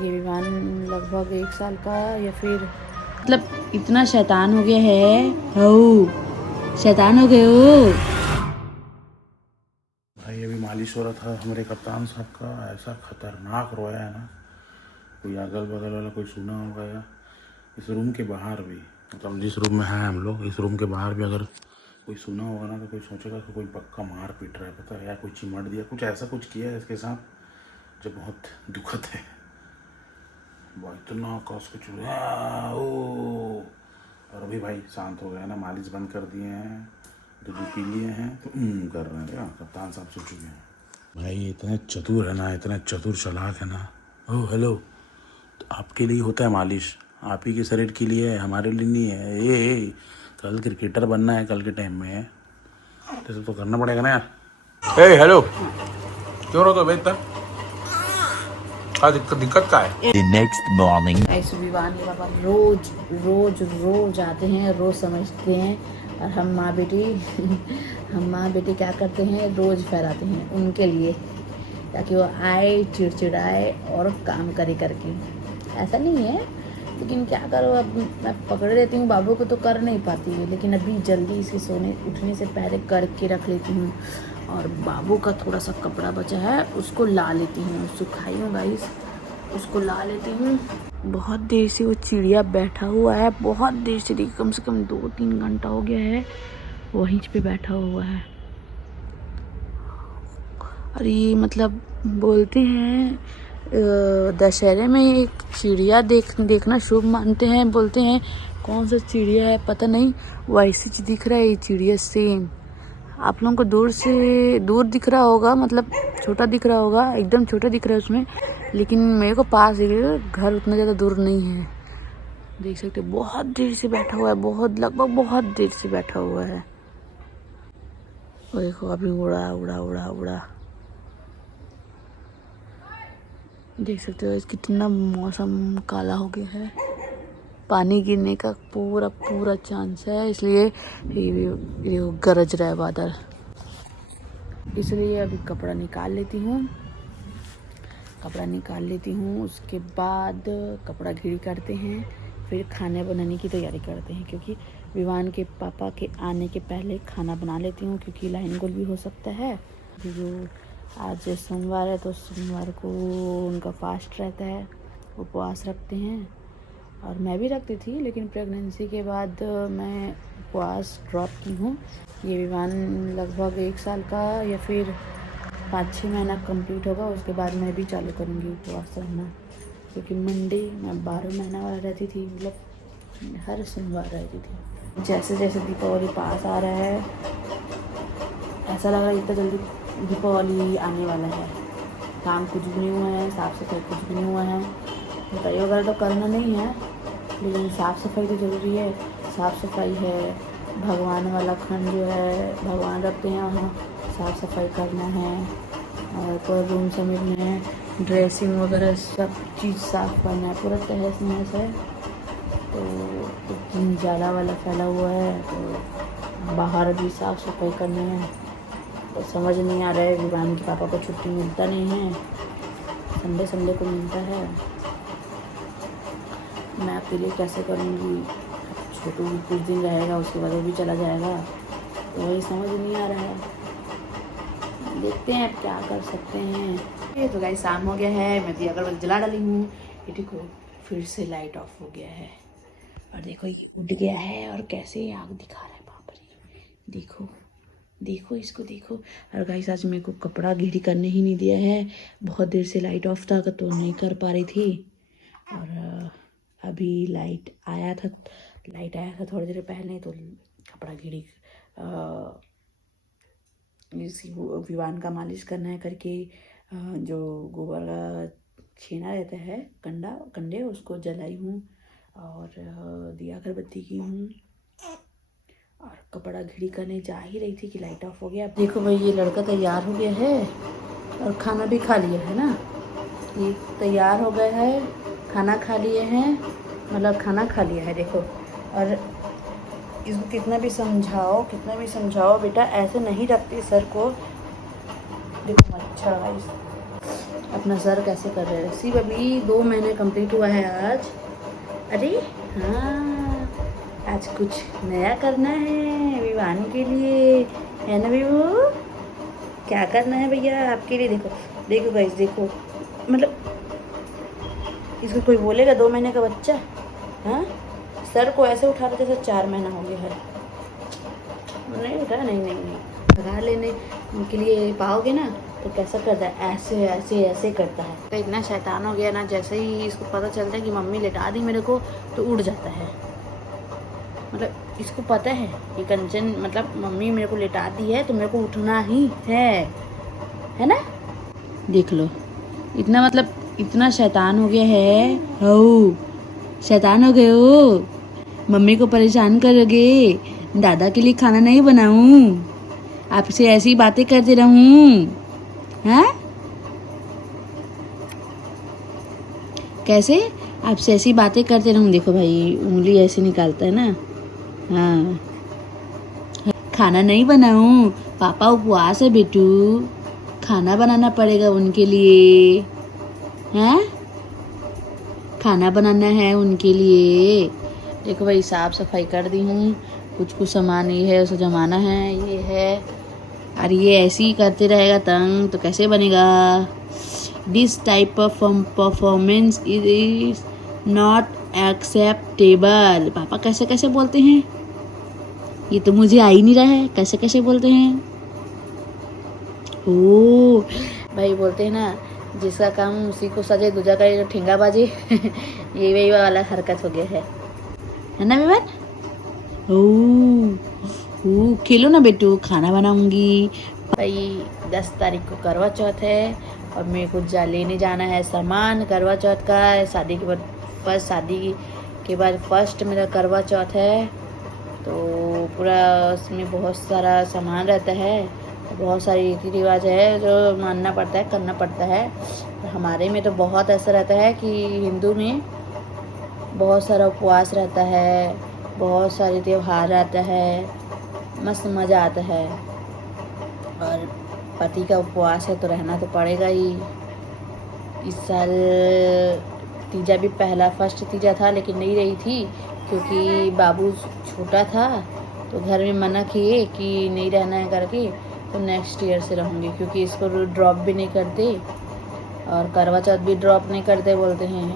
ये विवान लगभग 1 साल का या फिर मतलब इतना शैतान हो गया है। हो शैतान हो गए हो भाई। अभी मालिश हो रहा था हमारे कप्तान साहब का, ऐसा खतरनाक रोया है ना, कोई अगल बगल वाला कोई सुना होगा या इस रूम के बाहर भी, मतलब जिस रूम में हैं हम लोग, इस रूम के बाहर भी अगर कोई सुना होगा ना तो कोई सोचेगा कि कोई पक्का मार पीट रहा है, पता है, या कोई चिमट दिया, कुछ ऐसा कुछ किया है इसके साथ जो बहुत दुखद है। भाई इतना कस कुछ ओ। और अभी भाई शांत हो गया ना, मालिश बंद कर दिए हैं, दूध पी लिए हैं तो कर रहे हैं। कप्तान साहब सो चुके हैं। भाई इतने चतुर है ना, इतने चतुर चालाक है ना। ओ हेलो, तो आपके लिए होता है मालिश, आप ही के शरीर के लिए है, हमारे लिए नहीं है। ये कल क्रिकेटर बनना है कल के टाइम में, तो करना पड़ेगा ना यार। ए हेलो, क्यों रो तो बेहतर दिक्कत का है। The next morning. ऐसे विवान के पापा रोज रोज रोज आते हैं, रोज समझते हैं। और हम माँ बेटी क्या करते हैं, रोज फहराते हैं उनके लिए, ताकि वो आए चिड़चिड़ाए और काम करे करके। ऐसा नहीं है, लेकिन क्या करो, अब मैं पकड़ लेती हूँ बाबू को तो कर नहीं पाती है, लेकिन अभी जल्दी इसे सोने उठने से पहले करके रख लेती हूँ। और बाबू का थोड़ा सा कपड़ा बचा है, उसको ला लेती हूँ, सुखाई हूँ गाइस, उसको ला लेती हूँ। बहुत देर से वो चिड़िया बैठा हुआ है, बहुत देर से, देखिए कम से कम 2-3 घंटा हो गया है वहीं पे बैठा हुआ है। और ये मतलब बोलते हैं दशहरे में एक चिड़िया देखना शुभ मानते हैं, बोलते हैं। कौन सा चिड़िया है पता नहीं, वैसे दिख रहा है ये चिड़िया सेम। आप लोगों को दूर दिख रहा होगा, मतलब छोटा दिख रहा होगा, एकदम छोटा दिख रहा है उसमें, लेकिन मेरे को पास है, घर उतना ज़्यादा दूर नहीं है। देख सकते बहुत देर से बैठा हुआ है, लगभग बहुत देर से बैठा हुआ है। और देखो अभी उड़ा उड़ा उड़ा उड़ा, देख सकते हो कितना मौसम काला हो गया है, पानी गिरने का पूरा चांस है, इसलिए ये गरज रहा है बादल। इसलिए अभी कपड़ा निकाल लेती हूँ, उसके बाद कपड़ा घड़ी करते हैं, फिर खाने बनाने की तैयारी करते हैं, क्योंकि विवान के पापा के आने के पहले खाना बना लेती हूँ, क्योंकि लाइन गोल भी हो सकता है। जो आज सोमवार है तो सोमवार को उनका फास्ट रहता है, उपवास रखते हैं, और मैं भी रखती थी, लेकिन प्रेगनेंसी के बाद मैं उपवास ड्रॉप की हूँ। ये विवान लगभग 1 साल का या फिर 5-6 महीना कंप्लीट होगा, उसके बाद मैं भी चालू करूँगी उपवास रहना, क्योंकि मंडे मैं 12 महीना वाला रहती थी, मतलब हर सोमवार रहती थी। जैसे जैसे दीपावली पास आ रहा है, ऐसा लग रहा है इतना जल्दी दीपावली आने वाला है। काम कुछ भी नहीं हुआ है, साफ़ सफाई कुछ भी नहीं हुआ है, मिठाई वगैरह तो करना नहीं है, लेकिन साफ़ सफाई तो ज़रूरी है। साफ़ सफाई है, भगवान वाला खंड जो है, भगवान रखते हैं वहाँ साफ़ सफाई करना है, और पूरा रूम समेटना है, ड्रेसिंग वगैरह सब चीज़ साफ़ करना है, पूरा तहस नहस है। तो जाला वाला फैला हुआ है, तो बाहर भी साफ़ सफाई करनी है। तो समझ नहीं आ रहा है, विवान के पापा को छुट्टी मिलता नहीं है, संडे को मिलता है, मैं अकेले कैसे करूँगी। छोटू भी कुछ दिन रहेगा, उसके बाद वो भी चला जाएगा, तो वही समझ नहीं आ रहा है। देखते हैं अब क्या कर सकते हैं। तो गाइस शाम हो गया है, मैं दिया अगरबत्ती जला डाली हूँ। ये देखो फिर से लाइट ऑफ हो गया है, और देखो ये उड़ गया है और कैसे आग दिखा रहा है, बाप रे, देखो इसको देखो। और गाइस आज मेरे को कपड़ा घीढ़ी करने ही नहीं दिया है, बहुत देर से लाइट ऑफ था तो नहीं कर पा रही थी। और अभी लाइट आया था थोड़ी देर पहले, तो कपड़ा घीढ़ी इसी विवान का मालिश करना है करके, जो गोबर का छेना रहता है, कंडे उसको जलाई हूँ, और दिया अगरबत्ती की हूँ, और कपड़ा घड़ी करने जा ही रही थी कि लाइट ऑफ हो गया। देखो भाई ये लड़का तैयार हो गया है और खाना भी खा लिया है ना, ये तैयार हो गया है, खाना खा लिए हैं, मतलब खाना खा लिया है देखो। और इसको कितना भी समझाओ बेटा, ऐसे नहीं रखती सर को, देखो अच्छा गाइस। अपना सर कैसे कर रहे हैं। सिर्फ अभी 2 महीने कंप्लीट हुआ है आज। अरे हाँ, आज कुछ नया करना है विवान के लिए, है ना विवू? क्या करना है भैया आपके लिए? देखो देखो गाइस, देखो मतलब इसको कोई बोलेगा 2 महीने का बच्चा? हाँ, सर को ऐसे उठा रहे जैसे 4 महीना हो गया है। नहीं उठा, नहीं, लगा लेने उनके लिए पाओगे ना तो कैसा करता है, ऐसे ऐसे ऐसे करता है। तो इतना शैतान हो गया ना, जैसे ही इसको पता चलता है कि मम्मी लेटा दी मेरे को तो उड़ जाता है। मतलब इसको पता है कि कंचन मतलब मम्मी मेरे को लेटा दी है तो मेरे को उठना ही है ना। देख लो इतना मतलब इतना शैतान हो गया है। हो शैतान हो गए हो, मम्मी को परेशान करोगे, दादा के लिए खाना नहीं बनाऊं, आपसे ऐसी बातें करते रहूं, हाँ? कैसे आपसे ऐसी बातें करते रहूं? देखो भाई उंगली ऐसे निकालता है ना। हाँ, खाना नहीं बनाऊं, पापा उपवास है बेटू, खाना बनाना पड़ेगा उनके लिए, हैं? खाना बनाना है उनके लिए। देखो भाई साफ सफाई कर दी हूँ, कुछ सामान ये है उसे जमाना है, ये है। और ये ऐसे ही करते रहेगा तंग तो कैसे बनेगा। This type of performance is not acceptable. पापा कैसे कैसे बोलते हैं, ये तो मुझे आ ही नहीं रहा है, कैसे कैसे बोलते हैं। ओ भाई बोलते हैं ना, जिसका काम उसी को सजे, दूजा का जो ठेंगा बाजे ये वही वाला हरकत हो गया है ना विवान? ओ खेलो ना बेटू, खाना बनाऊंगी। भाई 10 तारीख को करवा चौथ है और मेरे को लेने जाना है सामान करवा चौथ का। शादी के बाद फर्स्ट मेरा करवा चौथ है, तो पूरा उसमें बहुत सारा सामान रहता है, बहुत सारी रीति रिवाज है जो मानना पड़ता है, करना पड़ता है। हमारे में तो बहुत ऐसा रहता है कि हिंदू में बहुत सारा उपवास रहता है, बहुत सारे त्योहार आता है, मस्त मज़ा आता है। और पति का उपवास है तो रहना तो पड़ेगा ही। इस साल तीजा भी फर्स्ट तीजा था लेकिन नहीं रही थी क्योंकि बाबू छोटा था, तो घर में मना किए कि नहीं रहना है करके, तो नेक्स्ट ईयर से रहूँगी क्योंकि इसको ड्रॉप भी नहीं करते और करवा चौथ भी ड्रॉप नहीं करते बोलते हैं।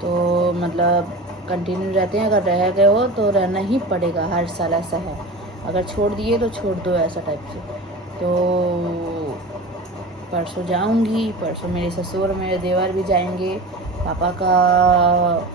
तो मतलब कंटिन्यू रहते हैं, अगर रह गए हो तो रहना ही पड़ेगा, हर साल ऐसा है, अगर छोड़ दिए तो छोड़ दो, ऐसा टाइप से। तो परसों जाऊंगी, परसों मेरे ससुर मेरे देवर भी जाएंगे, पापा का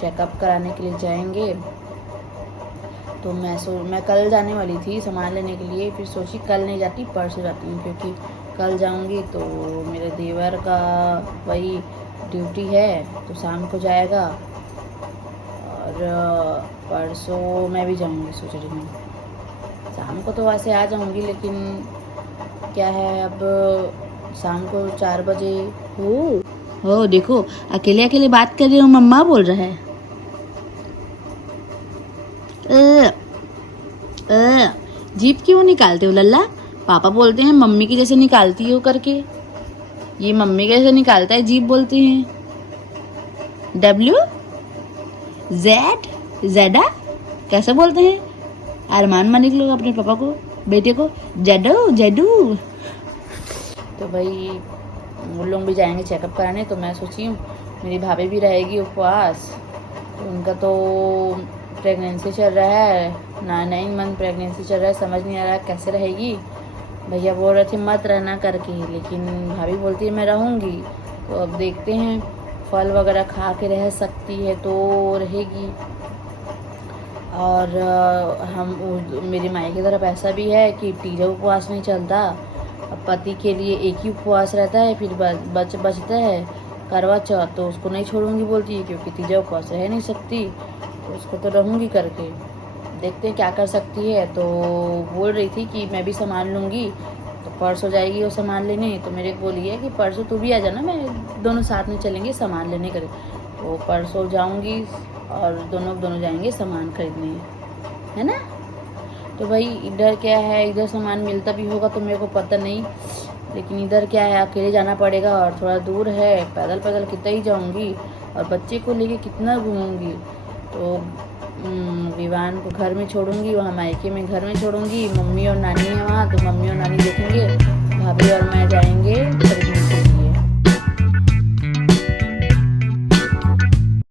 चेकअप कराने के लिए जाएंगे। तो मैं कल जाने वाली थी सामान लेने के लिए, फिर सोची कल नहीं जाती परसों जाती हूँ, क्योंकि कल जाऊंगी तो मेरे देवर का वही ड्यूटी है तो शाम को जाएगा, और परसों मैं भी जाऊंगी सोच रही हूँ। शाम को तो वैसे आ जाऊंगी लेकिन क्या है अब शाम को 4 बजे हो देखो अकेले अकेले बात कर रही हूँ, मम्मा बोल रहा है। जीप क्यों निकालते हो लल्ला? पापा बोलते हैं मम्मी की जैसे निकालती हो करके, ये मम्मी के जैसे निकालता है, जीप बोलते हैं। जेडा कैसे बोलते हैं? अरमान मानिक लोग अपने पापा को, बेटे को जेडू। तो भाई वो लोग भी जाएंगे चेकअप कराने, तो मैं सोची हूँ मेरी भाभी भी रहेगी उपवास, तो उनका तो प्रेगनेंसी चल रहा है, 9 मंथ प्रेगनेंसी चल रहा है, समझ नहीं आ रहा कैसे रहेगी। भैया बोल रहे थे मत रहना करके, लेकिन भाभी बोलती है मैं रहूँगी। तो अब देखते हैं, फल वगैरह खा के रह सकती है तो रहेगी। और मेरी माई की तरफ ऐसा भी है कि तीजा उपवास नहीं चलता, पति के लिए एक ही उपवास रहता है, फिर बचता है करवा चौथ, तो उसको नहीं छोड़ूंगी बोलती है क्योंकि तीजा उपवास रह नहीं सकती, तो उसको तो रहूँगी करके। देखते हैं क्या कर सकती है। तो बोल रही थी कि मैं भी सामान लूँगी, तो परसों जाएगी वो सामान लेने, तो मेरे को बोली है कि परसों तू भी आ जाना, मैं दोनों साथ में चलेंगे सामान लेने कर। तो परसों जाऊँगी और दोनों जाएंगे सामान खरीदने, है ना। तो भाई इधर क्या है, इधर सामान मिलता भी होगा तो मेरे को पता नहीं, लेकिन इधर क्या है, अकेले जाना पड़ेगा और थोड़ा दूर है, पैदल पैदल कितना ही जाऊंगी और बच्चे को लेके कितना घूमूंगी। तो विवान को घर में छोड़ूंगी, वहाँ मायके में घर में छोड़ूंगी। मम्मी और नानी है वहाँ, तो मम्मी और नानी देखेंगे, भाभी और मैं जाएंगे खरीदने